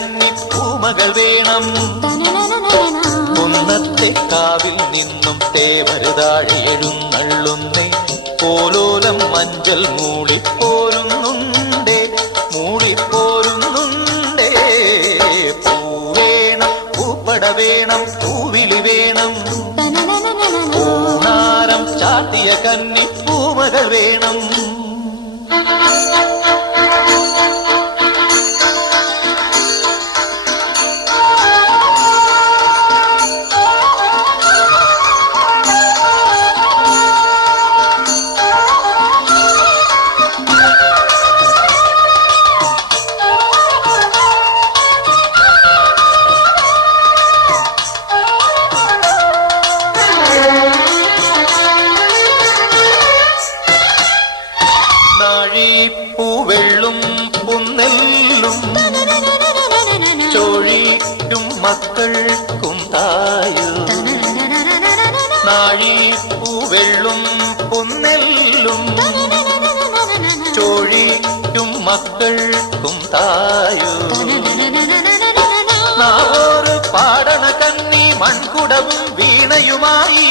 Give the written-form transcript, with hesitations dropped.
കന്നി പൂമകൾ വേണം. കുന്നത്തെ കാവിൽ നിന്നും തേവരുതാഴെ എഴുന്നള്ളുന്നേ. പോലോലം മഞ്ചൽ മൂളിപ്പോരുന്നുണ്ടേ, മൂളിപ്പോരുന്നുണ്ടേ. പൂവേണം, പൂപ്പട വേണം, പൂവിളി വേണം. പൂനാരം ചാത്തിയ കന്നി പൂമകൾ വേണം. നാഴിപ്പൂവെള്ളും പുന്നെല്ലും ചോഴിക്കും മക്കൾക്കും തായു. നാഴിപ്പൂവെള്ളും പുന്നെല്ലും ചോഴിക്കും മക്കൾക്കും തായു. നാവോറ് പാടണ കന്നി മൺകുടവും വീണയുമായി